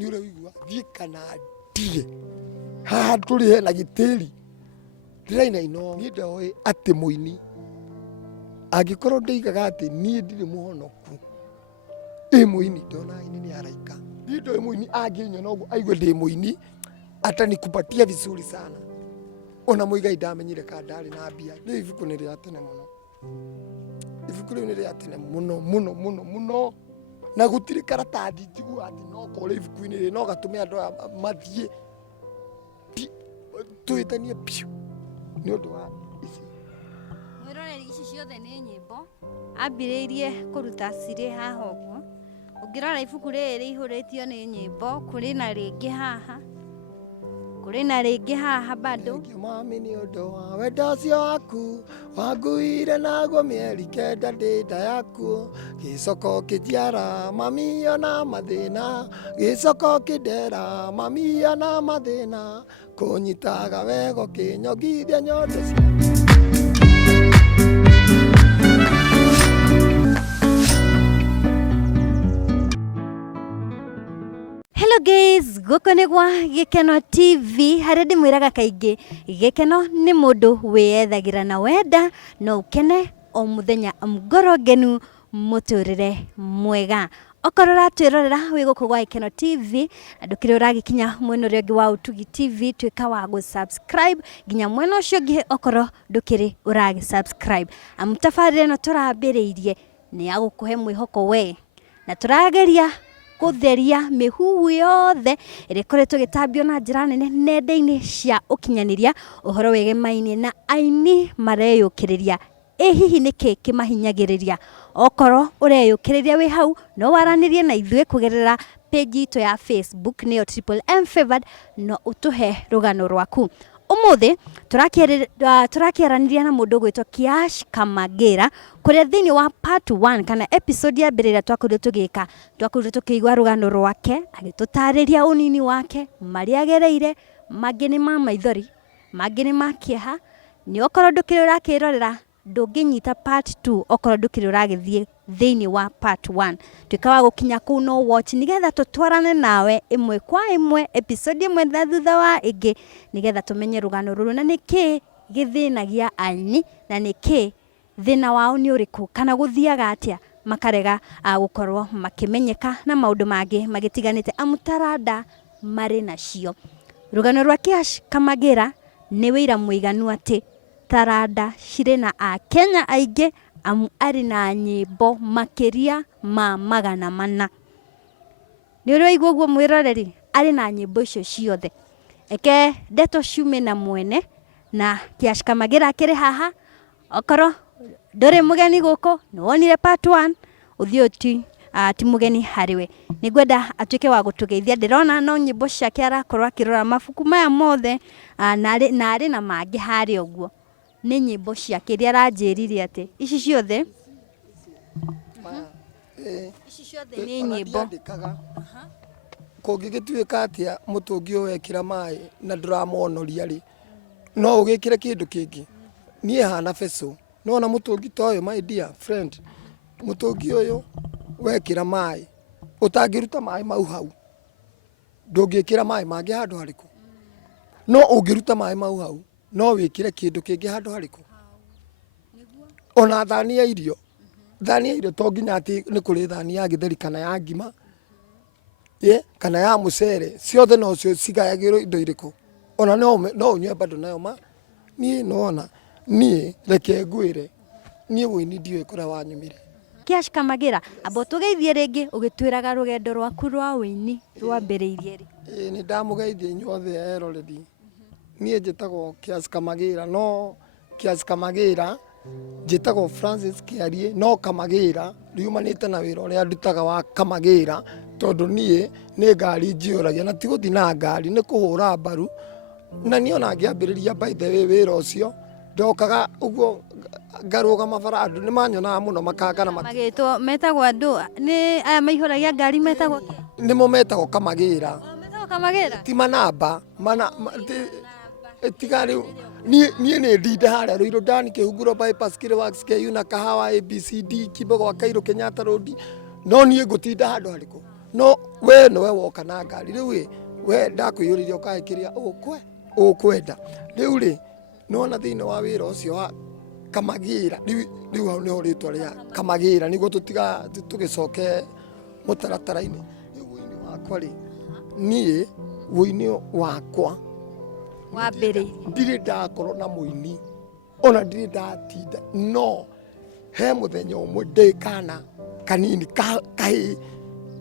ni ule wigua thie kana ndire haha turi hena gitiri ndiraina ino ni ndoe ati muini angikorwo ndeigaga ati ni ndiri muhonoku muini ndona ini ni araika ni ndoe muini anginyona noguo aigue ndi muini atanikupatia vizuri sana ona muigai ndamenyire ka ndari na mbia ni ibuku ni ria tene muno ibuku ni ria tene muno na gutiri karatathi njigua ati no kore ibuku ni no gatume andu mathie tuitanie piu ni undu wa ici mwiroreri ici ciothe ni nyimbo ambiriirie kuruta ciri haha uguo ungirora ibuku riri ihuritio ni nyimbo kuri na ringi haha bado mami ni undu wa wendo cio waku wanguire naguo mieri kenda ndi nda yaku gicoko kijiara mami ona mathina gicoko kidera mami ona mathina kunyitaga wego kinyogithia nyondo cia Hello guys, guko ni gwa Gikeno TV. Haredi mwiraga kaingi Gikeno ni mundu wiyethagira na wenda no ukene o muthenya mgorogenu muturire mwega. Okorora twirorera wi guku gwa Gikeno TV ndukire uragikinya mwena uria ungi wa Utugi TV twika wa go subscribe ginya mwena ucio ungi okoro ndukire uragi subscribe amutafarire no turambiriirie ni agukuhe mwihoko we na turageria kutheria mihuhu yothe iri koretwo gitambio na njira nene nenda-ini cia ukinyaniria uhoro wegemaine na aini mareyukiriria hihi niki kimahinyagiriria okoro ureyukiriria wi hau no waranirie na ithuĩ kugerera page itu ya Facebook niyo M Favored no utuhe rugano rwaku umuthi turakieraniria na mundu gwitwo Kiash Gutaririria kuria thini wa part 1 kana episode ya mbere ira twakurio tugika twakurio tukigwa rugano rwake agitutariria unini wake mari agereire magini ma maithori magini ma kieha ni okoro ndukire urakirorera ndunginyita part 2 okoro ndukire uragithie thini wa part 1 twikawa gukinya ku no watch nigetha tutwarane nawe imwe kwa imwe episode imwe thutha wa ingi nigetha tumenye rugano ruru na niki githinagia aini na niki thina wao ni uriku kana guthiaga atia makarega gukorwo makimenyeka na maundu mangi magitiganite amutaranda mari nacio rugano rwa Kiash Gutaririria ni wira muiganu ati taranda cire na Akenya aingi amu ari na nyimbo makiria ma magana mana ni uri igwo gwo mwiroreri ari na nyimbo icio ciothe eke ndeto ciume na mwene na Kiash Gutaririria akiri haha okoro ndore mugeni guko no wonire part 1 uthio ti mugeni hariwe nigwenda atuike wa gutugeithia ndirona no nyimbo ciake arakorwo akirora mabuku maya mothe na ari na mangi hari uguo ni nyimbo ciake iria aranjiririe ati ici ciothe ici ciothe ni nyimbo kungigituika atia mutungi wekira mai na nduramonoria ri no ugikire kindu kingi nie hana feso no na mutungi toyo my dear friend mutungi uyu wekira mai utangiruta mai mau hau ndungikira mai mangi handu hariku no ungiruta mai mau hau no wikire kindu kingi handu hariku ona thani ya irio to nginya ati ni kuri thani ya githeri kana ya ngima kana ya mucere ciothe no cio cigayagirwo indo iriku ona no unywe bado nayo ma nie nona nie reke ngwire nie wini ndiwe kura wanyumire Kiash Gutaririria abo tugeithie ringi ugitwiraga rugendo rwaku rwa wini rwambiriirie ri ni ndamugeithie inyuothe eroreri nie njitagwo Kiash Gutaririria no Kiash Gutaririria njitagwo Francis Kiarie no Gutaririria riumanite na wira uria ndutaga wa Gutaririria tondu nie ni ngari njiuragia na tiguthi na ngari ni kuhura mbaru na nie ona ngiambiriria by the way wira ucio ndokaga uguo ngaruga mabara andu ni manyona muno makangana magitwo metagwo andu ni aya maihuragia ngari metagwo ni mo metagwo Gutaririria metagwo Gutaririria ti manamba tigari nie ni ndinda haria ruiro ndani kihunguro bypass kire works ke una kahawa ABCD kibogo wa Kairo Kenyatta road no nie ngutinda handu hariku no we nowe woka na ngari riu we ndakwiyuriria ukahikiria ukwenda riu ri nona thiini wa wira ucio wa kamagira riu hau niho ritwa ria kamagira niguo tugicoke mutaratara-ini riu wini wakwa ri nie wini wakwa wambiriirie ndiri ndakorwo na muini ona ndiri ndatinda no he muthenya umwe ndi kana kanini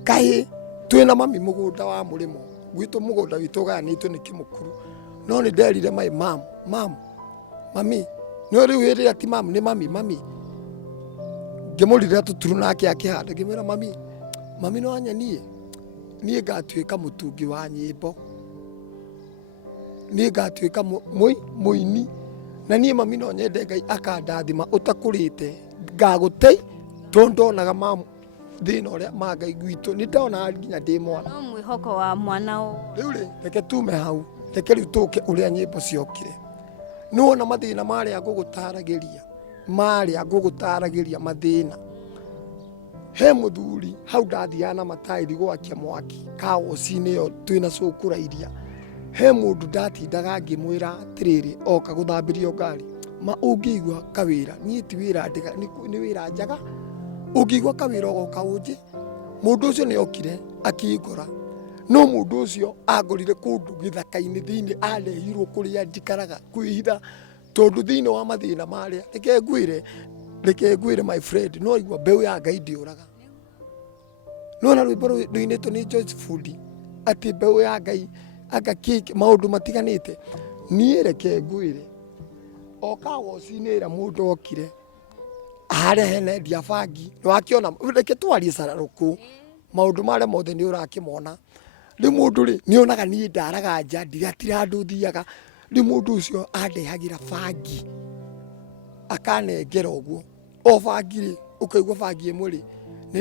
kahi twina mami mugunda wa murimo gwitu mugunda witu gayanitwe ni kimukuru no ni nderire mai mami no riu hiri ati ni mami ngimurira tuturu nake akihanda ngimira mami no anyanie nie ngatuika mutungi wa nyimbo nie ngatuika muini na nie mami no nyende Ngai akandathima utakurite ngagutei tondonaga mamu thina uria ma Ngai gwitu ni ndona nginya ndi mwana no mwihoko wa mwana u riu ri reke tume hau reke riu tuke uria nyimbo ciokire nuona mathina maria ngugutaragiria mathina he muthuri hau ndathiaga na matairi gwakia mwaki kawoci-ini iyo twina cukura-iria he mundu ndatindaga ngimwira atiriri oka guthambirio ngari ma ungiigua kawira nie ti wira ndiga ni wira njaga ungiigua kawira ogoka unji mundu ucio ni okire akingora no mundu ucio agorire kundu githaka-ini thiini arehirwo kuria njikaraga kwihitha tondu thiini wa mathina maria reke ngwire my friend no igua mbeu ya Ngai ndiuraga nona rwimbo ruinitwo ni George Fundi ati mbeu ya Ngai agakiki maundu matiganite nie reke ngwire oka woci-ini ira mundu okire aria hene ndia bangi nwakiona reke twarie cararuku maundu maria mothe ni urakimona riu mundu ri nionaga nie ndaraga nja ndigatira andu thiaga riu mundu ucio andehagira bangi akanengera uguo o bangi ri ukaigua bangi imwe ri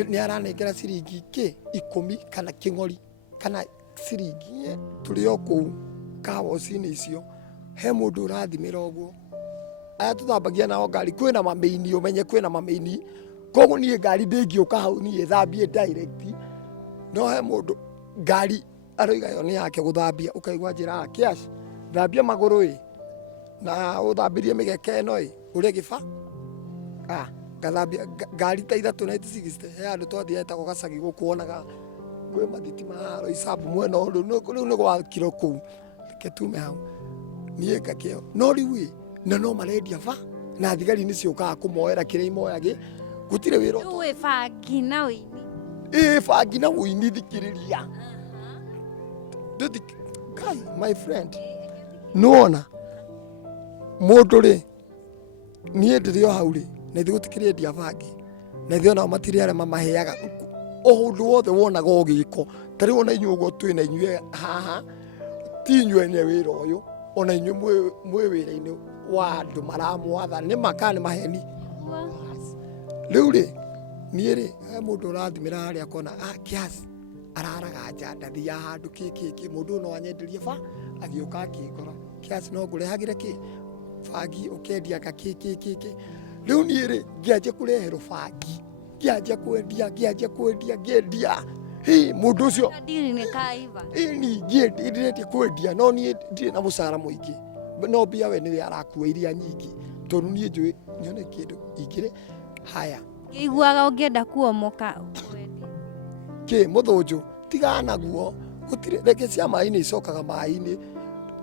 ni aranengera ciringi 10 kana king'ori kana ciringi turi o kuu kawoci-ini icio he mundu urathimira uguo aya tuthambagia nao ngari kwina mameini umenye kwina mameini koguo nie ngari ndingiuka hau nie thambie direct no he mundu ngari aroiga yo ni yake guthambia ukaigua njira Kiash thambia maguru na uthambirie migeke ino uria giba ngathambia ngari ta 360 he andu twathia etagwo Gacagi gukuonaga kwi mathitima haro isabu mwena riu ni gwakirwo kuu reke tume hau nie ngakio no riu na no marendia na thigari ni ciukaga kumoera kiria imoyagi gutire wira tu bangi na uini bangi na uini thikiriria Kai, my friend nuona mundu ri nie ndiri o hau ri na ithu gutikire ndia bangi na ithu ona matire aria mamaheaga undu wothe wonaga ugiko tari ona inyu ugo twina inyue haha ti inyue ene wira uyu ona inyu mwe wira-ini wa andu maramwatha ni makani maheni riu ri nie ri he mundu urathimira haria akona Kiash araraga nja ndathia handu kiki mundu no anyenderie agiuka akingora Kiash no ngurehagire bangi ukendia ka kiki riu nie ri ngianjia kureherwo bangi ngianjia kwendia ngendia mundu ucio ndiri ni kaiva ni ngiendia kwendia no nie ndire na mucara muingi no mbia we niwe arakua iria nyingi tondu nie njui nyone kindu ingire haya ngiguaga ungienda kuomoka muthunju tigana naguo gutire reke cia mai-ini icokaga mai-ini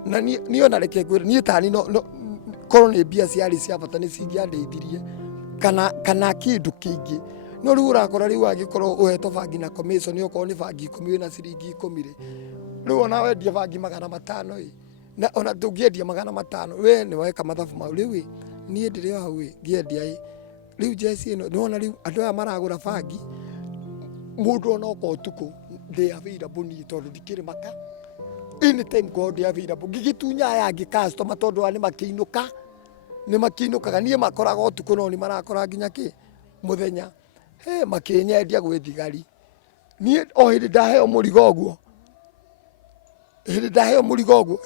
na niona reke ngwire nie tani no korwo ni mbia ciari cia bata ni cingiandeithirie kana kindu kingi no riu urakora riu agikorwo uhetwo bangi na commission okorwo ni bangi 10 wina ciringi 10 ri riu ona wendia bangi 500 na ona tungiendia 500 we ni weka mathabu mau riu nie ndiri o hau ngiendia riu jesi ino nona riu andu aya maragura bangi mundu ona oko utuku they available ni tondu ndikiri maka anytime God available ngigitunya aya angi customer tondu ani makiinukaga nie makoraga utuku no ni marakora nginya muthenya makinyendia gwi thigari nie o hindi ndaheo murigo guo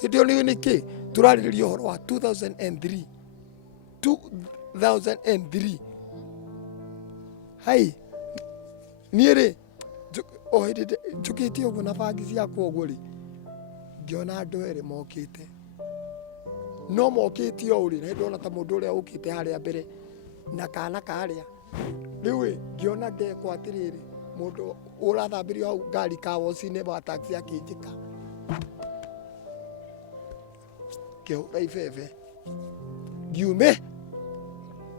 hindi o ni turaririria uhoro wa 2003 hai nie ri o hindi njukite uguo na bagi ciakwa uguo ri ngiona andu eri mokite no mokite o ri na ndona ta mundu uria ukite haria mbere na kana karia riu ngiona ngekwa atiriri mundu urathambirio hau ngari ka woci-ini wa taxi akinjika ngihura ibebe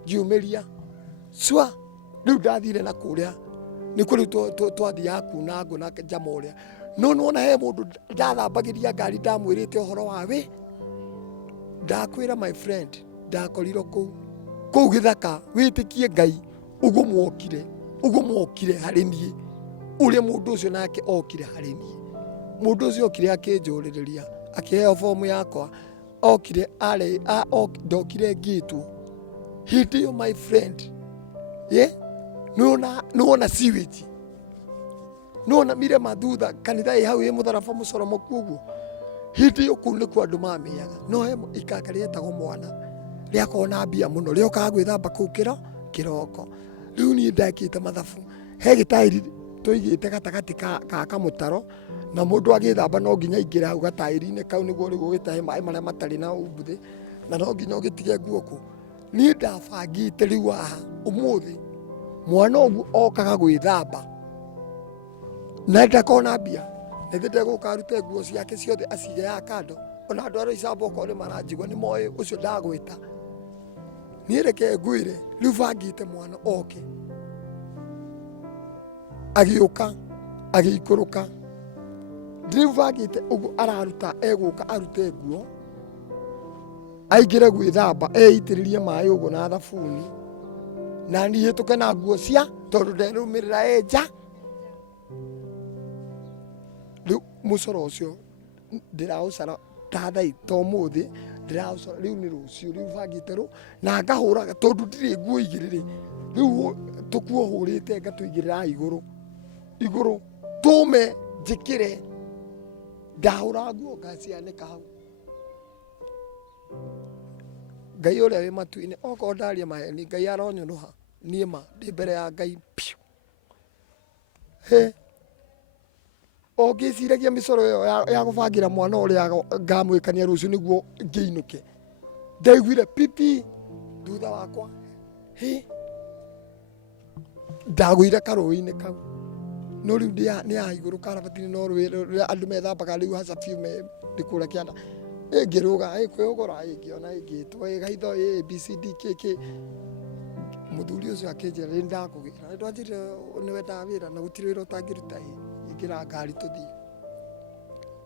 ngiumiria cua riu ndathire na kuria nä kå rä u twathiaga kuna ngå na njama å rä a no nona he må ndå ndathambagä ria ngari ndamwä rä te å horo wa wä ndakwä ra my friend ndakorirwo kå u gä thaka wä tä kie ngai å guo mwokire harä niä å rä a må ndå å cio nake okire harä niä må ndå å cio okire akä njå rä rä ria akä heo bomu yakwa okire ndokire ngä two hä ndä ä yo my friend nona sewage nona mirema thutha kanitha ä hau ä må tharaba må coromoku å guo hä ndä ä yo kå u nä kuo andå mamĩaga no he ikanga rĩetagwo mwana rä akorwo na mbia må no rä okaga gwä thamba kå u kä roko rä u niä ndakä te mathabu he gä taäri tå igä te gatagatä ka kamå taro na må ndå agä thamba no nginya ingä re hau gataäri-inä kau nä guo rä gå gä tahe maä marä a matarä na umbuthä na no nginya å gä tige guoko niä ndabangä te rä u haha å må thä mwana å guo okaga gwä thamba na ndakona mbia nä thä ndegå ka arute nguo ciake ciothe acige ya kando ona andå arä icamba okorwo nä maranjigua nä moä å cio ndagwä ta niä reke ngwä re rä u bangä te mwana oke agä å ka agä ikå rå ka rä u bangä te å guo araruta egå ka arute nguo aingä re gwä thamba eitä rä rie maä å guo na thabuni na niä hä tå ke na nguo cia tondå nderumä rä ra enja rä u må coro å cio ndä raå cara ta thai to må thä ndä raå cara rä u nä rå cio rä u bangä te rå na ngahå raga tondå ndirä nguo igä rä rä rä u tå kuo hå rä te ngatå igä rä ra igå rå tå me njä kä re ndahå ra nguo ngacianä ka hau ngai å rä a wä matu-inä okorwo ndaria maheni ngai aronyå nå ha niä ma ndä mbere ya ngai o ngä ciragia mä coro ä yo ya gå bangä ra mwana å rä a ngamwä kania rå cio nä guo ngä inå ke ndaiguire pipi thutha wakwa ndagå ire karå inä kau no rä u nä ya igå rå karabati-inä no andå methambaga rä u haca biå ndä kå rä a kä anda ngä rå ga kwä å gora ngä ona ngä two gaitho abcd kä må thuri å cio akä njä ra rä ndakå gä ra nä ndwanjä re nä wendaga wä ra na gå tirä wä ra å tangä ruta ingä ra ngari tå thiä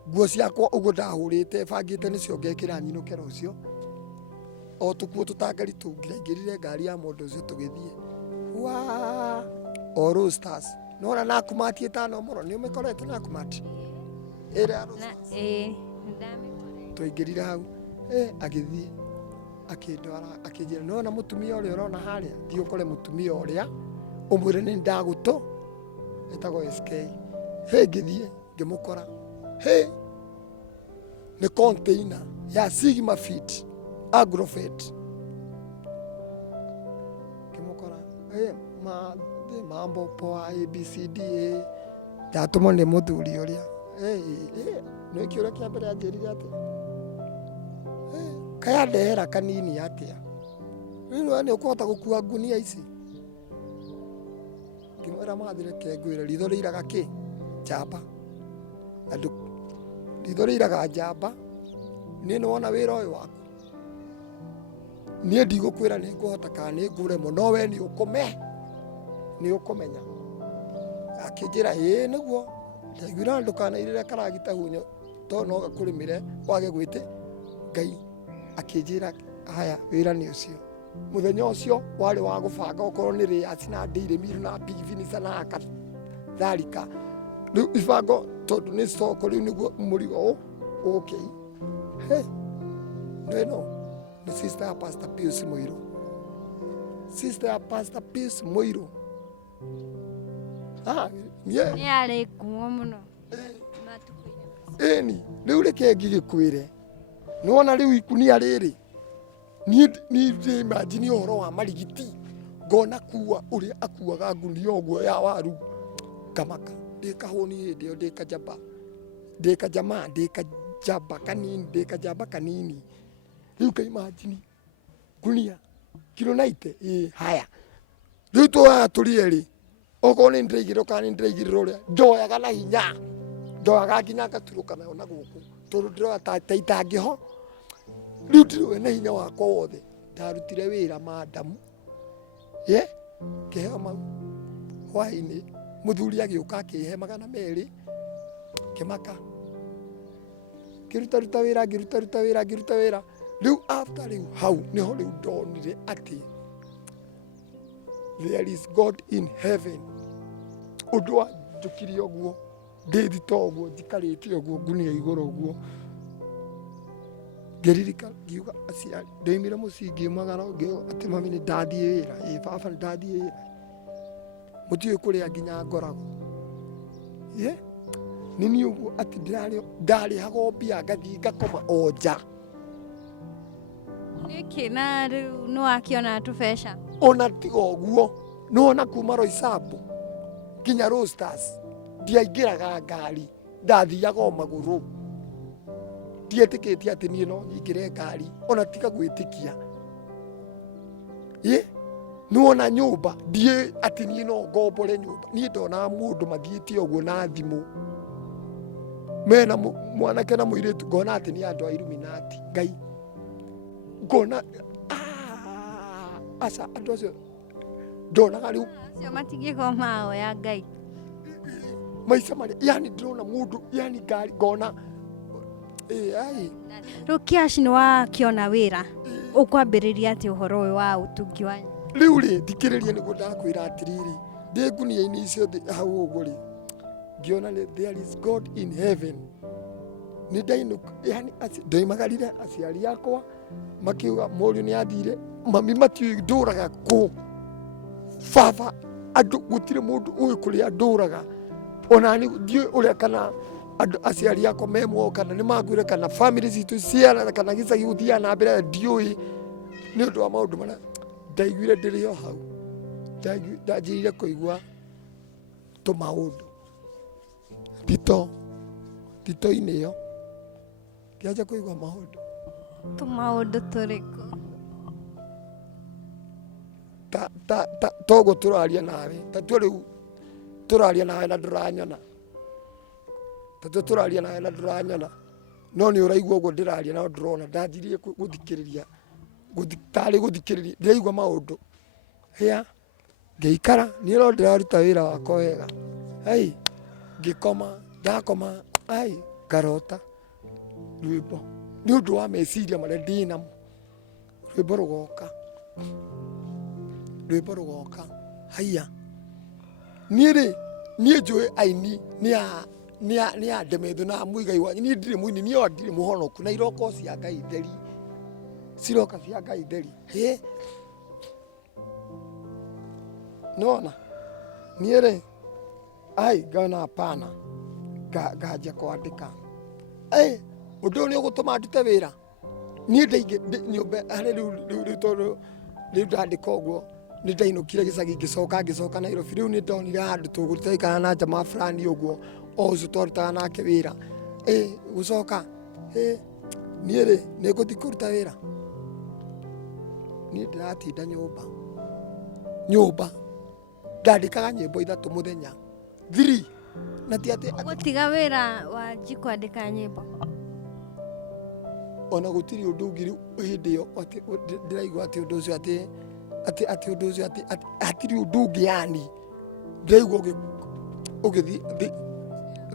nguo ciakwa å guo ndahå rä te bangä te nä cio ngekä ra nyinå ke rå cio o tå kuo tå tangari tå ngiraingä rire ngari ya må ndå å cio tå gä thiä o Roasters nona nakumatie tano moro nä å mä korete nakumati ä rä tå ingä rire hau agä thiä akä ndwara akä njä ra nona må tumia å rä a å rona harä a thiä å kore må tumia å rä a å mwä re nä ndagå tå ätagwo sk ngä thiä ngä må kora nä container ya sigma fit agrofet ngä må kora mambo poa abcd ndatå mo nä må thuri å rä a nä kä å rä a kä a mbere anjä rire atä kaya ndehera kanini atä a nä å kå hota gå kua ngunia ici ngä mwä ra mathire ke ngwä re ritho rä iraga kä njamba andå ritho rä iraga njamba nä nä wona wä ra å yå waku niä ndigå kwä ra nä ngå hota kana nä ngå remwo no we nä å kå menya akä njä ra nä guo ndaiguire na ndå kanairä re karagita hunyo to no gakå rä mä re wage gwä te ngai akä njä ra haya wä ra nä å cio må thenya å cio warä wa gå banga okorwo nä rä aci na ndäirä miru na pigivinisa na akatharika rä u ibango tondå nä stoko rä u nä guo må rigo å kä no ä no nä sister ya pastor Pius Muiru sister ya pastor Pius Muiru nä arä nguo må no ni rä u rä ke ngigä kwä re nä wona rä u ikunia rä rä nä ndä imagine å horo wa marigiti ngona kua å rä a akuaga ngunia å guo ya waru ngamaka ndikahoni hindi yo ndikajamba kanini riu ka imagine kunia kilo 90 haya riu twa turieri oko ni ndiraigiro kana ndiraigiriro ria ndoyaga na hinya ndoyaga nginya ngaturuka nayo na guku tondu ndira ta itangiho riu ndiriwe na hinya wakwa wothe ndarutire wira madamu kiheo mau hwaini muthuri agiuka akihe 200 kimaka kiruta wira riu after riu hau niho riu ndonire ati there is God in heaven undu wa njukire oguo ndithita oguo njikarite oguo ngunia iguru oguo ngeririka ngiuga aciari ndoimire mucii ngimagara ngio ati mami ni ndathie wira baba ni ndathie wira mutiui kuria nginya ngorago nini uguo ati ndarihago mbia ngathii ngakoma onja niki na riu no akiona tubeca ona tiga ũguo nona kuma Roysambu nginya Roosters ndiaingĩraga ngari ndathiaga o magũrũ ndietĩkĩtie atĩ niĩ no nyingĩre ngari ona tiga gwĩtĩkia nona nyũmba ndiĩ atĩ niĩ no ngombore nyũmba niĩ ndonaga mũndũ mathiĩte ũguo na thimũ mena mwanake na mũirĩtu ngona atĩ nĩ andũ a Illuminati Ngai ngona aca andũ acio ndonaga riu acio matingĩko mao ya Ngai maica marĩa yani ndĩrona mũndũ yani ngari ngona ai riu Kiash ni wakiona wira ukwambĩrĩria atĩ ũhoro ũyũ wa ũtungi wa riu rĩ thikĩrĩria nĩguo ndakwĩra atĩrĩrĩ ndĩ ngunia-inĩ icio hau ũguo rĩ ngiona there is God in heaven nĩ ndainũka yani ndoimagarire aciari akwa makiuga mũriũ nĩ athire mami matiũĩ ndũraga kũ baba andũ gũtirĩ mũndũ ũĩ kũrĩa ndũraga ona nĩ ndiũĩ ũrĩa kana andũ aciari akwa me muoyo kana nĩ makuire kana family citũ ciana kana gĩcagi gũthiaga na mbere ndiũĩ nĩ ũndũ wa maũndũ marĩa ndaiguire ndĩrĩ o hau ndanjĩrĩire kũigua tũmaũndũ thito-inĩ ĩyo ngĩanjia kũigua maũndũ tũmaũndũ tũrĩkũ toguo tũraria nawe ta tuo rĩu tũraria nawe na ndũranyona no nĩ ũraigua ũguo ndĩraria na ndũrona ndanjirie gũthikĩrĩria tarĩ gũthikĩrĩria ndĩraigua maũndũ ngĩikara niĩ no ndĩraruta wĩra wakwa wega ngĩkoma ndakoma ngarota rwĩmbo nĩ ũndũ wa meciria marĩa ndĩnamo rwĩmbo rũgoka haiya niĩ njũĩ aini nĩ andemetho na mũigai wanyu niĩ ndirĩ mũini niĩ o ndirĩ mũhonoku na iroko cia Ngai theri ciroka cia Ngai theri nona niĩ rĩ ngona hapana nganjia kwandĩka ũndũ ũyũ nĩ ũgũtũma ndute wĩra niĩ nyũmba harĩ rĩu tondũ rĩu ndandĩka ũguo nĩ ndainũkire gĩcagi ngĩcoka Nairobi rĩu nĩ ndonire handũ tũgũtũikara na jamaa fulani ũguo o ũcio twarutaga nake wĩra gũcoka niĩ rĩ nĩ ngũthiĩ kũruta wĩra niĩ ndĩratinda nyũmba ndandĩkaga nyĩmbo 3 mũthenya 3 na ti atĩ gũtiga wĩra wanji kwandĩka nyĩmbo ona gũtirĩ ũndũ ũngĩ rĩu hĩndĩ ĩyo ndĩraigua atĩ ũndũ ũcio atĩ ũndũ ũcio hatirĩ ũndũ ũngĩ yani ndĩraigua ũgĩthiĩ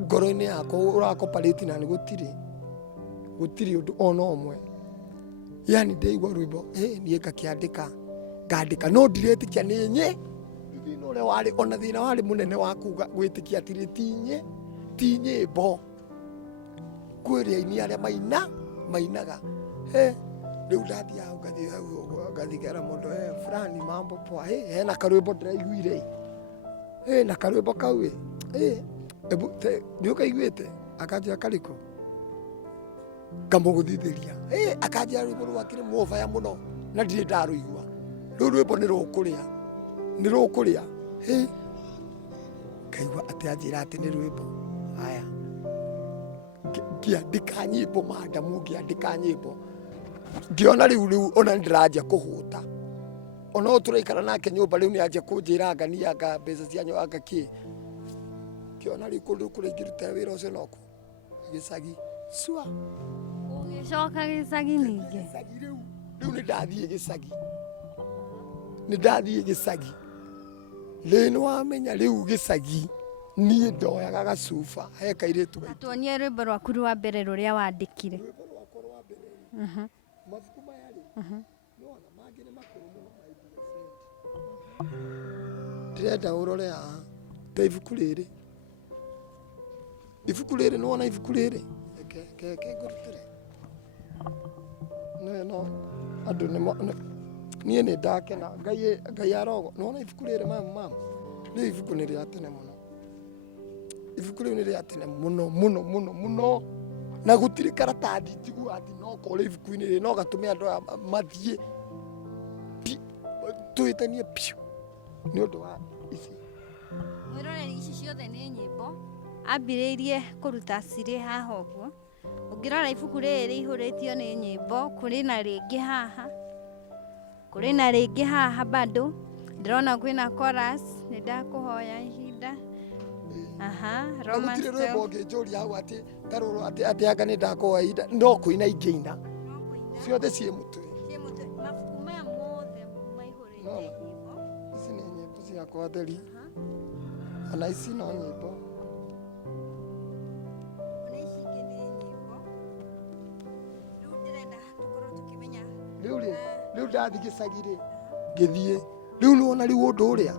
ngoro-inĩ yakwa ũrakoparĩti na nĩ gũtirĩ ũndũ ona ũmwe yani ndĩraigua rwĩmbo niĩ ngandĩka no ndiretĩkia nĩ nyĩ thĩna ũrĩa warĩ ona thĩna warĩ mũnene wa kuga gwĩtĩkia atĩrĩ ti nyĩmbo kwĩrĩ aini arĩa mainaga rĩu ndathiĩ hau ngathiĩ hau ũguo ngathigara mũndũ fulani mambo poa hena karwĩmbo ndĩraiguire na karwĩmbo kau nĩ ũkaiguĩte akanjĩra karĩkũ ngamũgũthithĩria akanjĩra rwĩmbo rũu akĩrĩ mũbaya mũno na ndirĩ ndarũigua rũu rwĩmbo nĩ rũkũrĩa kaigua ati anjira ati ni rwimbo aya ngiandika nyimbo madamu ngiandika nyimbo ngiona riu ona ndirajia kuhuta ona turaikara nake nyumba riu ni anjia kunjira ngania nga mbeca cia nyoanga ki kiona riu kundu kuri ngiruta wira ucio noku gicagi swa ugicoka gicagi ningi riu ni ndathie gicagi leno wamenya riu gicagi nie ndoyaga gacuba he kairitu tuonie rwimbo rwaku rwa mbere ruria wandikire mabuku maya ri nona mangi ni makuru muno ndirenda urore haha ta ibuku riri nona ibuku riri ke ngurutire no andu nie ni ndakena ngai arogo nona ibuku riri mama ni ibuku ni ria tene muno ibuku riu ni ria tene muno na gutiri karatathi njigua ati no kore ibuku-ini riri no gatume andu mathie twitanie piu ni undu wa ici mwiroreri ici ciothe ni nyimbo ambiriirie kuruta ciri haha uguo ungirora ibuku riri ihuritio ni nyimbo kuri na ringi haha bado ndirona kwina chorus ni ndakuhoya ihinda romance tale boge jori hau ati taroro ati anga ni ndakuhoya ihinda no kuina ingeina ciothe cie mutwe mabuku maya mothe maihurite nyimbo ici ni nyimbo cia kwatheri ona ici no nyimbo riu ndathi gicagi-ri ngithie riu nona riu undu uria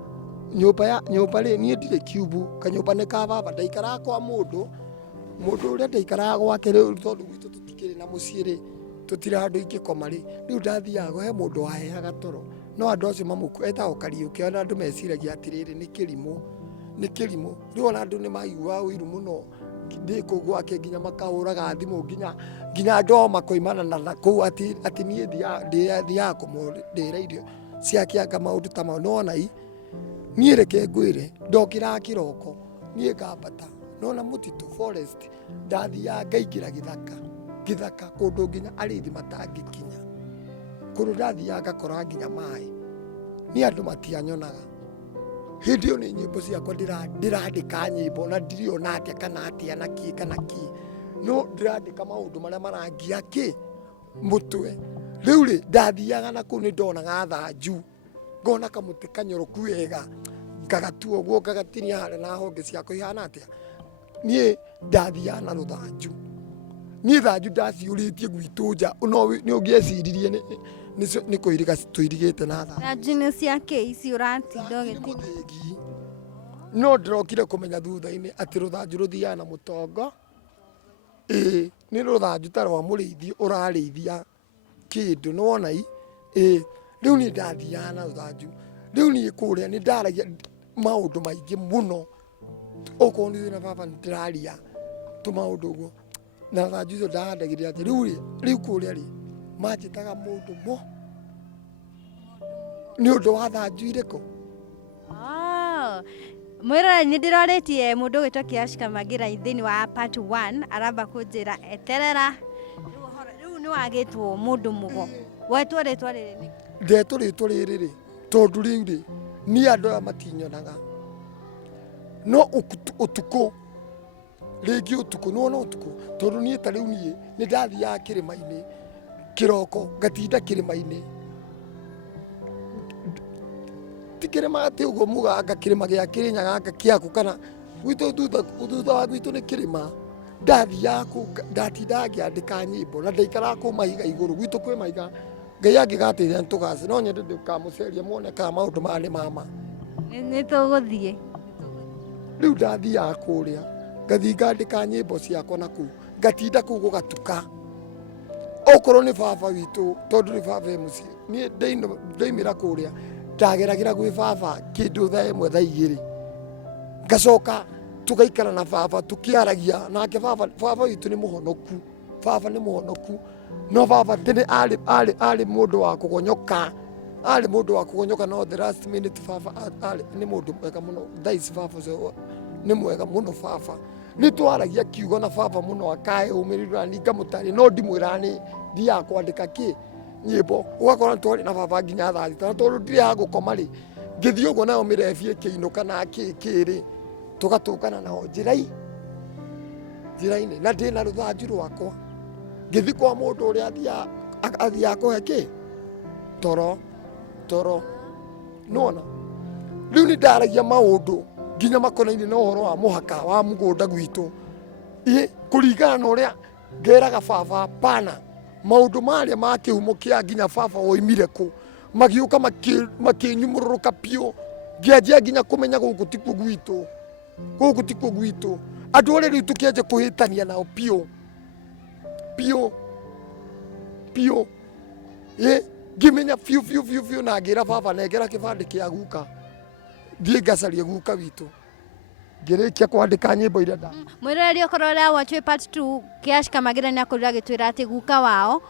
nyumba ri nie ndire kiubu kanyumba ni ka baba ndaikara kwa mundu uria ndaikara gwake riu tondu gwitu tutikiri na mucii ri tutire handu ingikoma ri riu ndathiaga he mundu waheaga toro no andu acio mamuku etagwo Kariuki ona andu meciragia atiriri ni kirimu riu ona andu ni maigua wiru muno ndi ku gwake nginya makahuraga thimu nginya ndo makoimana na kuu ati nie thia kumurira irio ciakianga maundu ta mau nona nie reke ngwire ndokira kiroko nie ngambata nona mutitu forest ndathia ngaingira githaka kundu nginya arithi matangikinya kundu ndathia ngakora nginya mai ni andu matianyonaga hindi iyo ni nyimbo ciakwa ndirandika nyimbo na ndiriona atia kana atia na ki no ndirandika maundu maria marangia ki mutwe riu ri ndathiaga na kuu ni ndonaga thanju ngona kamuti kanyoroku wega ngagatua uguo ngagatinia haria na honge ciako ihana atia nie ndathiaga na ruthanju nie thanju ndaciuritie gwitu nja no ni ungieciririe ni kuiriga tuirigite na thanju ni ciake ici uratinda ugitina no ndirokire kumenya thutha-ini ati ruthanju ruthiaga na mutongo ni ruthanju ta rwa muriithi urarithia kindu niwona riu ni ndathiaga na ruthanju riu ni kuria ni ndaragia maundu maingi muno okorwo ni na baba ndiraria tumaundu uguo na ruthanju icio ndahandagirira ati riu kuria ri manjitaga mundu ni undu wa thanju iriku mwiroreri ni ndiroritie mundu gwitwa Kiash Gutaririria thiini wa part 1 aramba kunjira eterera riu ni wagitwo mundu mugo wetwo ritwa riri ni ndetwo ritwa riri ri tondu riu ri ni andu aya matinyonaga no utuku ringi utuku no utuku tondu nie ta riu nie ni ndathiaga kirima-ini kiroko ngatinda kirima-ini tikirima ati uguo muga kirima gia Kirinyaga kiaku kana gwitu thutha wa gwitu ni kirima ndathiaga ku ndatinda ngiandika nyimbo na ndaikara ku maiga iguru gwitu kwi maiga ngai angigatiria ntugasi no nyende ndikamuceria muone kana maundu mani mama ni tuguthie riu ndathiaga kuria ngathi ngandika nyimbo ciakwa naku ngatinda ku gugatuka okorwo ni baba witu tondu ni baba mucii nie ndaimira kuria ndageragira gwi baba kindu thaa imwe thaa igiri ngacoka tugaikara na baba tukiaragia nake baba witu ni muhonoku no baba tene ari mundu wa kugonyoka no the last minute baba ari ni mundu mwega muno thaici baba nĩ mwega mũno baba nĩ twaragia kiugo na baba mũno akae ũmĩrĩru na ninga mũtari no ndimwĩra nĩ thiaga kwandĩka kĩ nyĩmbo ũgakora twarĩ na baba nginya thaa thita tondũ ndirĩ ha gũkoma rĩ ngĩthiĩ ũguo nayo mĩrebi ĩkĩinũka na kĩrĩ tũgatũngana nao njĩra-inĩ na ndĩ na rũthanju rwakwa ngĩthiĩ kwa mũndũ ũrĩa athiaga kũhe kĩ toro nona rĩu nĩ ndaragia maũndũ nginya makonainie na ũhoro wa mũhaka wa mũgũnda gwitũ kũringana na ũrĩa ngeraga baba pana maũndũ marĩa ma kĩhumo kĩa nginya baba woimire kũ magĩũka makĩnyumũrũrũka piũ ngĩanjia nginya kũmenya gũkũ tikuo gwitũ andũ arĩa rĩu tũkĩanjia kũhĩtania nao piũ ngĩmenya biũ na ngĩra baba nengera kĩbandĩ kĩa guka thiĩ ngacarie guka witũ ngĩrĩkia kwandĩka nyĩmbo iria mwĩroreri okorwo ũrĩa watch part 2 Kiash Kamagĩra nĩ akorirwo agĩtwĩra atĩ guka wao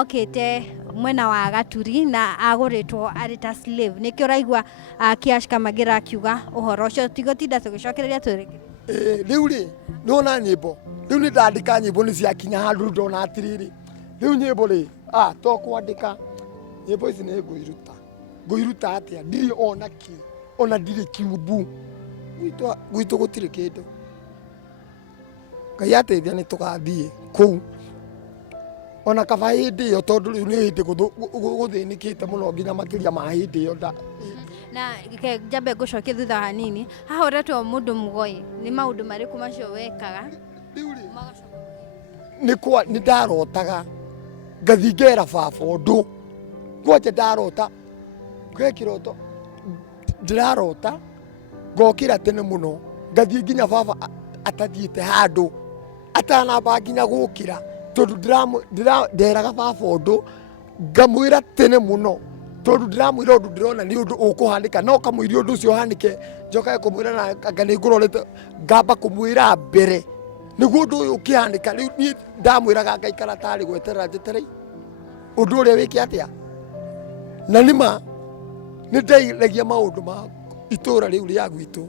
okĩte mwena wa Gaturi na agũrĩtwo arĩ ta slave nĩkĩo ũraigua Kiash Kamagĩra akiuga ũhoro ũcio tigũtinda tũgĩcokereria tũrĩkĩ rĩu rĩ nĩwona nyĩmbo rĩu nĩ ndandĩka nyĩmbo nĩ ciakinya handũ ndona atĩrĩrĩ rĩu nyĩmbo rĩ to kwandĩka nyĩmbo ici nĩ ngũiruta atĩa ndirĩ ona kĩ ona ndirĩ kiumbu gwitũ gũtirĩ kĩndũ Ngai ateithia nĩ tũgathiĩ kũu ona kaba hĩndĩ ĩyo tondũ rĩu nĩ hĩndĩ gũthĩnĩkĩte mũno nginya makĩria ma hĩndĩ ĩyo na njambe ngũcokie thutha hanini haha ũretwo mũndũ mũgoi nĩ maũndũ marĩkũ macio wekaga nĩ ndarotaga ngathi ngera baba ũndũ kwanja ndarota gwĩkĩroto ndĩrarota ngokĩra tene mũno ngathi nginya baba atathiĩte handũ atanamba nginya gũkĩra tondũ nderaga baba ũndũ ngamwĩra tene mũno tondũ ndĩramwĩra ũndũ ndĩrona nĩ ũndũ ũkũhanĩka no kamũiria ũndũ ũcio ũhanĩke njokaga kũmwĩra na anga nĩ ngũrorete ngamba kũmwĩra mbere nĩguo ũndũ ũyũ ũkĩhanĩka rĩu niĩ ndamwĩraga ngaikara tarĩ gweterera njeterei ũndũ ũrĩa wĩke atĩa na nĩma nĩ ndeiragia maũndũ ma itũra rĩu rĩa gwitũ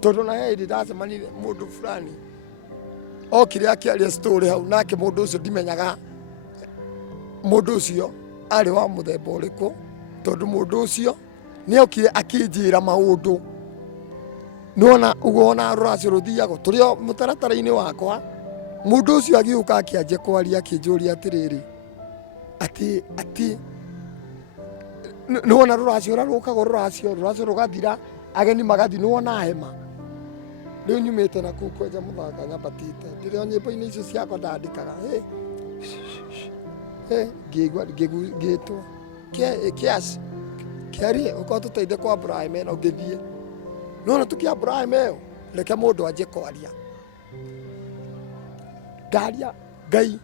tondũ na hĩndĩ ndacemanirie mũndũ fulani okire akĩaria story hau nake mũndũ ũcio ndimenyaga mũndũ ũcio arĩ wa mũthemba ũrĩkũ tondũ mũndũ ũcio nĩ okire akĩnjĩra maũndũ nona ũguo ona rũracio rũthiaga tũrĩ o mũtaratara-inĩ wakwa mũndũ ũcio agĩũka akĩanjia kwaria akĩnjũria atĩrĩrĩ atĩ nĩwona rũracio ũrĩa rũkaga rũracio rũgathira ageni magathi nĩwona hema rĩu nyumĩte na kũu kwenja mũthanga nyambatĩte ndĩrĩ o nyĩmbo-inĩ icio ciakwa ndandĩkaga ngĩtwo Kiash kĩarie ũkorwo tũteithie kwambũra hema ĩno ngĩthiĩ nĩwona tũkĩambũra hema ĩyo reke mũndũ anjie kwaria ndaria Ngai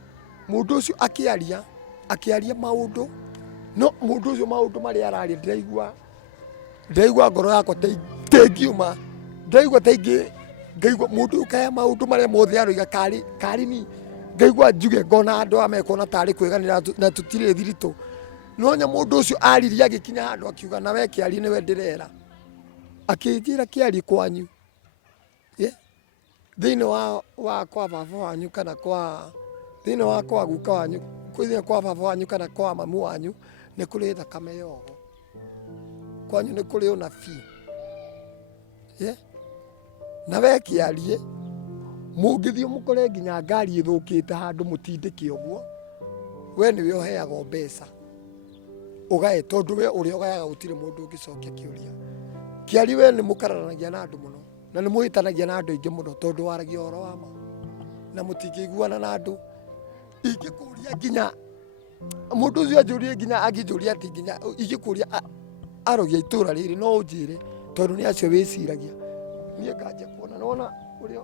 mũndũ ũcio akĩaria maũndũ no mũndũ ũcio maũndũ marĩa araria ndĩraigua ngoro yakwa tĩngiuma ndaigua ngaigua mũndũ ũyũ kaya maũndũ marĩa mothe aroiga karĩni ngaigua njuge ngona andũ amekona tarĩ kwĩganĩra na tũtirĩ thiritũ nonya mũndũ ũcio aririe agĩkinya handũ akiuga nawe Kĩari nĩwe ndĩrera akĩnjĩra Kĩari kwanyu thĩinĩ wa kwa baba wanyu kana thĩinĩ wa kwa guka wanyu thĩinĩ kwa baba wanyu kana kwa mamu wanyu nĩ kũrĩ thakame yogo kwanyu nĩ kũrĩ ũnabii nawe Kĩarie mũngĩthiĩ mũkore nginya ngari ĩthũkĩte handũ mũtindĩke ũguo we nĩwe ũheagwo mbeca ũgae tondũ we ũrĩa ũgayaga gũtirĩ mũndũ ũngĩcokia kĩũria Kĩari we nĩ mũkararanagia na andũ mũno na nĩ mũhĩtanagia na andũ aingĩ mũno tondũ waragia ũhoro wa ma na mũtingĩiguana na andũ ingĩkũria nginya mũndũ ũcio anjũrie nginya angĩnjũria atĩ nginya ingĩkũria arogia itũra rĩrĩ no ũnjĩre tondũ nĩ acio wĩciragia niĩ nganjia kuona nona ũrĩa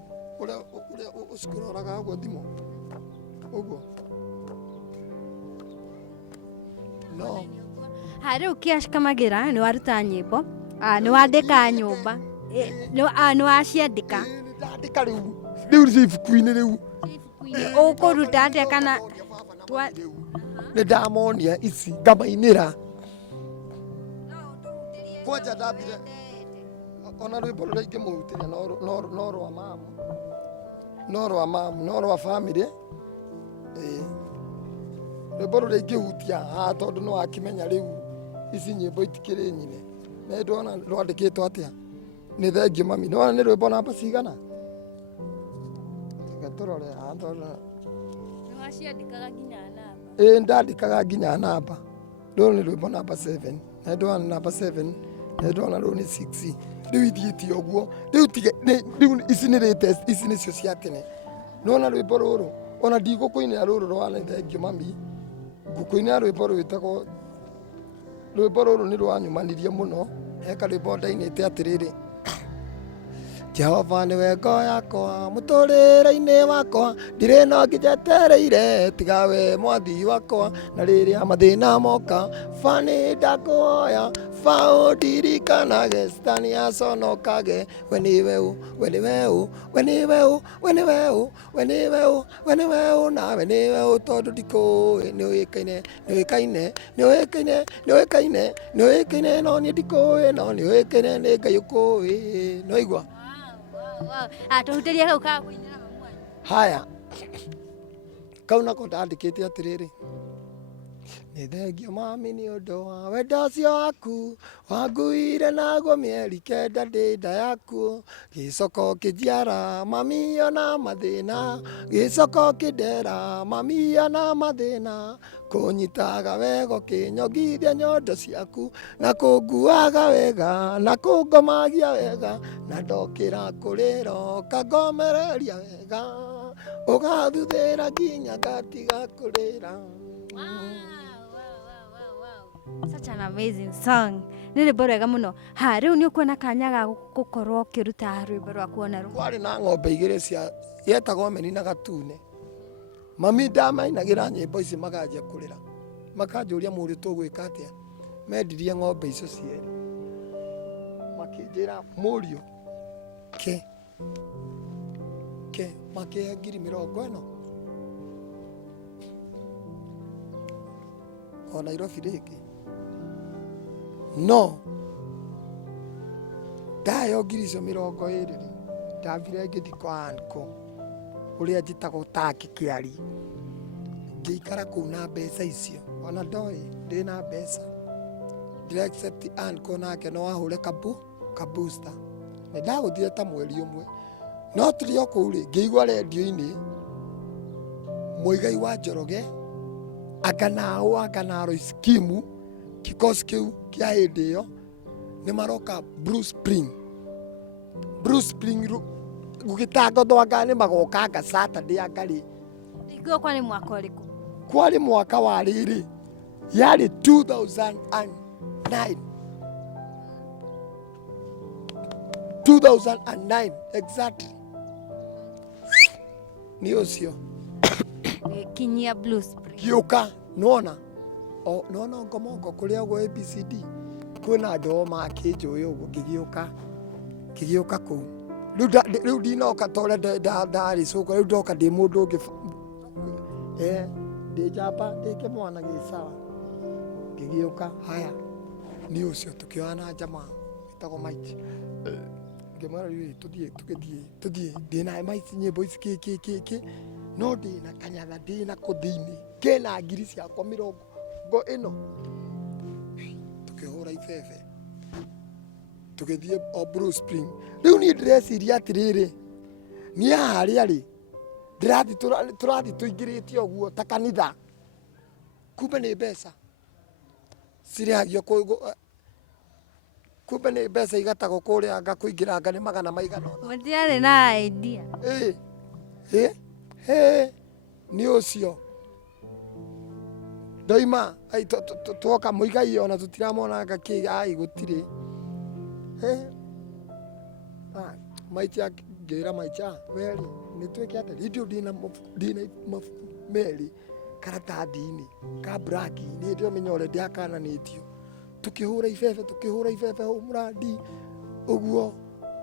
ũcikũroraga ũguo thimũ ũguo no rĩu Kiash Kamagĩra nĩ waruta nyĩmbo nĩ wandĩka nyũmba nĩ waciandĩka ndandĩka rĩu rĩu ibuku-inĩ rĩu ũkũruta atĩa kana nĩ ndamonia ici ngamainĩra kwanja ndambire ona rwimbo ruria ingimurutiria no rwa mamu, no rwa family. Rwimbo ruria ingihutia tondu no akimenya riu ici nyimbo itikiri nyine na ndona rwandikitwo atia ni thengio mami. Nona ni rwimbo namba cigana gaturore andona Nĩwaciandĩkaga nginya namba? Ndandĩkaga nginya namba. Rũrũ nĩ rwĩmbo namba 7 na ndona namba 7 na ndona rũrũ nĩ 6. Rĩu ithiĩtie ũguo, rĩu ici nĩ latest, ici nĩcio cia tene. Nona rwĩmbo rũrũ ona ndigũkũinĩra rũrũ rwa nĩ thengio mami, ngũkũinĩra rwĩmbo rwĩtagwo, rwĩmbo rũrũ nĩ rwanyumanirie mũno. Heka rwĩmbo ndainĩte atĩrĩrĩ: Jehova nĩwe ngo yakwa mũtũrĩre-inĩ wakwa, ndirĩ no nginyetereire tiga we mwathi wakwa, na rĩrĩa mathĩna moka bani ndakũhoya ũndirikanage citani aconokage. We nĩwe ũ, we nĩwe ũ, we nĩwe ũ, we nĩwe ũ, we nĩwe ũ, we nĩwe ũ, nawe nĩwe ũ tondũ ndikũĩ. Nĩũĩkaine, nĩũĩkaine, nĩũĩkaine, nĩũĩkaine, nĩũĩkaine no niĩ ndikũĩ, no nĩũĩkaine nĩ Ngai ũkũĩ. Nĩwaigua? Tũhutĩrie kau ka kũinĩra mamu wanyu. Haya, kau nako ndandĩkĩte atĩrĩrĩ: nĩ thengio mami nĩ ũndũ wa wendo ũcio waku, wanguire naguo mĩeri 9 ndĩ nda yaku, gĩcoka ũkĩnjiara mami ona mathĩna, gĩcoka ũkĩndera mami ona mathĩna, kũnyitaga wega ũkĩnyongithia nyondo ciaku, na kũnguaga wega na kũngomagia wega, na ndokĩra kũrĩra ũkangomereria wega, ũgathuthĩra nginya ngatiga kũrĩra. Such an amazing song. Nĩ rwĩmbo rwega mũno. Rĩu nĩ ũkuona kanya ga gũkorwo ũkĩruta rwĩmbo rwaku ona rũmwe? Kwarĩ na ng'ombe igĩrĩ cia yetagwo Meni na Gatune. Mami ndamainagĩra nyĩmbo ici makanjia kũrĩra, makanjũria mũriũ tũgwĩka atĩa. Mendirie ng'ombe icio cierĩ, makĩnjĩra mũriũ makĩhe 40,000 o Nairobi rĩngĩ. No ndaheo 20,000 ndambire ngĩthi kwa anko ũrĩa njĩtagwo Taki Kĩari, ngĩikara kũu na mbeca icio. Ona ndoĩ ndĩ na mbeca ndĩra accept anko nake no ahũre kabooster. Nĩ ndagũthire ta mweri ũmwe, no tũrĩ o kũu rĩ ngĩigua redio-inĩ Mũigai wa Njoroge akanaro skimu kikosi kĩu kĩa hĩndĩ ĩyo nĩ maroka Bruce Spring gũgĩtanga thwanga nĩ magokanga Saturday angarĩ. Ingĩo kwa nĩ mwaka ũrĩkũ? Kwarĩ mwaka wa rĩrĩ yarĩ 2009 exactly. Nĩ ũcio kinyia Blue Spring gĩũka nona ngomongo kũrĩa ũguo ABCD kwĩna njogo makĩnjũĩ ũguo ngĩgĩũka kũu. Rĩu ndinoka ta ũrĩa ndarĩ cũko, rĩu ndoka ndĩ mũndũ ũngĩ ndĩ njamba ndĩ kĩmwana gĩ sawa. Ngĩgĩũka haya nĩ ũcio tũkĩoana jamaa wĩtagwo Mike, ngĩmwĩra rĩu tũthiĩ ndĩna Mike nyĩmbo ici kĩ no ndĩna kanyatha ndĩna kũthini kena ngiri ciakwa 40 ĩno. Tũkĩhũra ibebe tũgĩthiĩ o Blue Spring. Rĩu niĩ ndĩreciria atĩrĩrĩ, niĩ harĩa rĩ tũrathiĩ tũingĩrĩte ũguo ta kanitha, kumbe nĩ mbeca cirĩhagio, kumbe nĩ mbeca igatagwo kũrĩa anga kũingĩra anga nĩ 100. Mũtiarĩ na idea? Nĩ ũcio ndoima twoka Mũigai ona tũtiramonanga kĩ gũtirĩ. Maicha ngĩra Maicha weri nĩtwĩke atĩ rĩu ndĩna merĩ karatathi-inĩ ka black nĩ ndio menya ũrĩa ndiakananĩtio. Tũkĩhũra ibebe hau mũrandi ũguo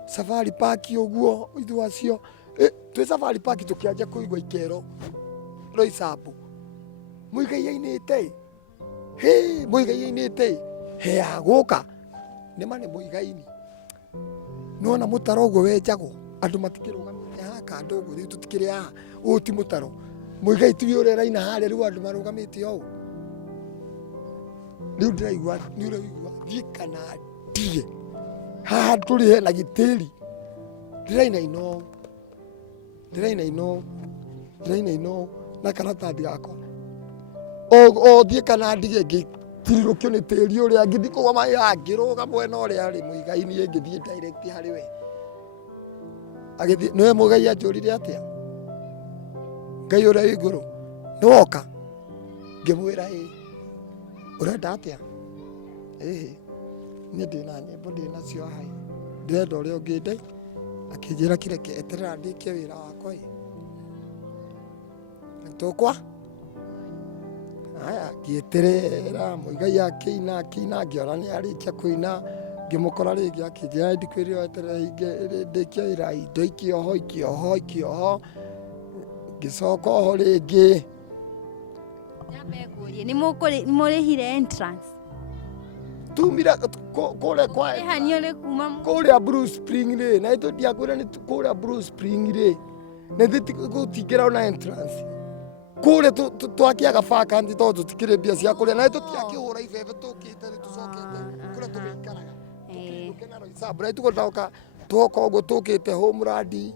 Safari Park ũguo ithuĩ acio twĩ Safari Park tũkĩanjia kũigua ikero Roysambu. Mũigai ainĩte Mũigai ainĩte gũka nĩma nĩ Mũigai-inĩ nona mutaro ugo wenjago andu matikirugamite ha kando ugo riu tutikire ha uti mutaro muigai tu ure raina hale riu andu marugamite o riu ndiraigua ni uraigua thie kana ndie ha turi he na gitiri ndiraina ino na karatathi gakwa o thie kana ndige ngitirurukio ni tiri uria ngithi kugwa mai angiruga mwena uria ri muigai ni ngithie direct hari we agithi niwe muigai anjurire atia ngai uria wi iguru niwoka ngimwira urenda atia ni ndina nyimbo ndina cio hai ndirenda uria ungindai akinjira kireke eterera ndikie wira wakwa tukwa aya ngieterera muigai akina ngiora ni arikia kuina ngimukora ringi akinjira ndikwirira eterera ndikie wira indo ikioho ngicoka oho ringi Nyamekurie ni murihire entrance tumira kule kwa haniole kuma kule Bruce Spring ri na ito ndiakwira ni kule Bruce Spring ri na thithi gutingira na entrance kule twakiaga vacancy to tutikire mbia cia kuria na ito tiakihura ibebe tukite ri tucokete kule tugikaraga tukena ro isabra ito gotoka tuko ugo tukite homeland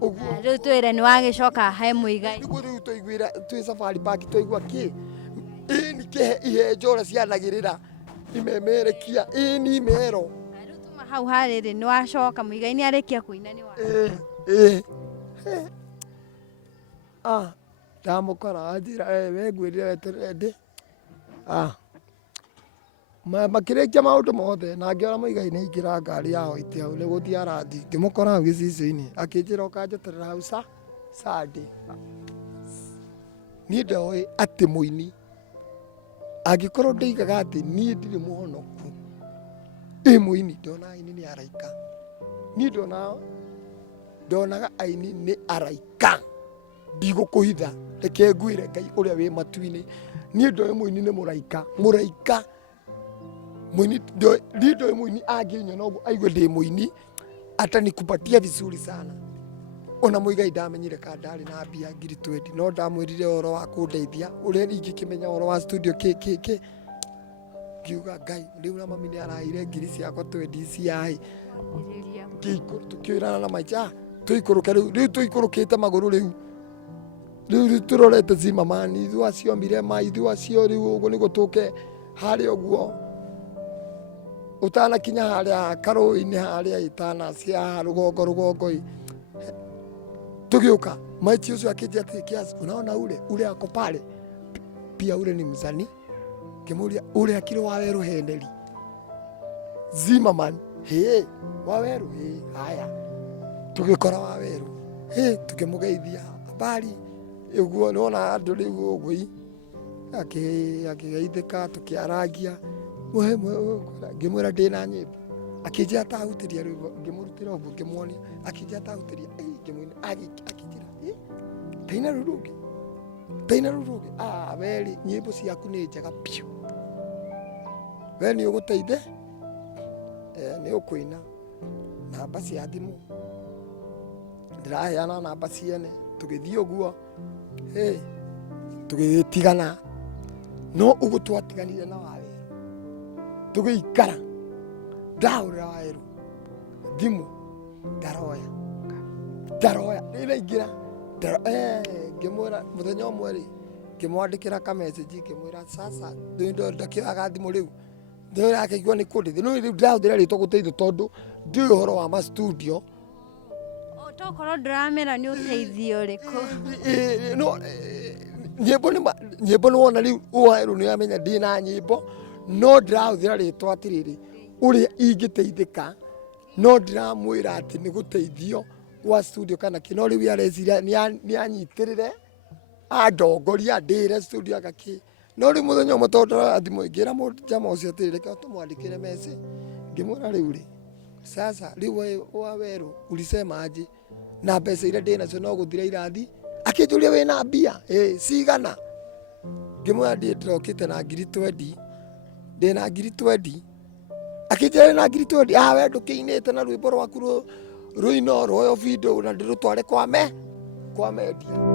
uguo riu twire ni wagicoka he muigai niguo riu tuiguira twi safari park tuigua ki ini kihe ihe njora cianagirira imemerekia ini mero riu tuma hau hariri ni wacoka muigai ni arikia kuina ni wa ndamukora anjira we ngwirire weterere ndi makirikia maundu mothe na ngiora muigai ni ingira ngari ya hoiti hau ni guthii arathi ngimukora hau gicicio-ini akinjira ukanjeterera hau Sunday ni ndoi ati muini angikorwo ndigaga ati ni ndiri muhonoku muini ndona aini ni araika ni ndonaga aini ni araika ndigukuhitha reke ngwire Ngai uria wi matu-ini ni ndoi muini ni muraika muini ndoi muini anginya no aigue ndi muini atanikupatia vizuri sana ona muigai ndamenyire ka ndari na mbia ngiri 20 no ndamwirire oro wa kundeithia uria ingikimenya oro wa studio kiki ngiuga Ngai riu na mami ni araire ngiri ciakwa 20 ciai tukiirana na maicha tuikuruke riu tuikurukite maguru riu turorete Zimamani ithu acio mirema ithu acio riu uguo nigo tuke hari uguo utana kinya haria karui-ini haria itana cia rugongo tugiuka maichi ucio akijia ati Kiash unaona ule ako pale pia ule ni mzani kimuria ule akiri Waweru Henry Zimamani Waweru haya tugikora Waweru tukimugeithia habari uguo nona andu riu ugui akigeithika tukiaragia ngimwira ndina nyimbo akinjira atahutiria riu ngimurutira uguo ngimwonia akinjira atahutiria ngimwina akinjira taina rurugi weri nyimbo ciaku ni njega piu we ni uguteithe ni ukuina namba cia thimu ndiraheana namba ciene tugithii uguo tugitigana no uguo twatiganire na Waweru tugiikara ndaurira Waweru thimu ndaroya ndiraingira ngimwira muthenya umwe ri ngimwandikira ka message ngimwira sasa ndakioyaga thimu riu ndira akigua ni kundi no riu ndirahuthira ritwa guteithio tondu ndi uhoro wa ma studio tokorwo ndiramera ni uteithio riku no nyimbo ni wona riu Waweru ni amenya ndina nyimbo no ndirahuthira ritwa atiriri uria ingiteithika no ndiramwira ati ni guteithio wa studio kana kino riu areciria ni anyitirire andongoria ndire studio agaki no riu muthenya umwe tondu thimu ingira jama ucio atirire ka tumwandikire message ngimwira riu ri sasa riu Waweru ulisema aje na mbeca iria ndinacio no guthira irathi akinjuria wina mbia cigana ngimwira ndindirokite na ngiri 20 ndina ngiri 20 akijere na ngiri 20 we ndukiinite na rwimbo rwaku ruino royo video na ndirutware kwa media.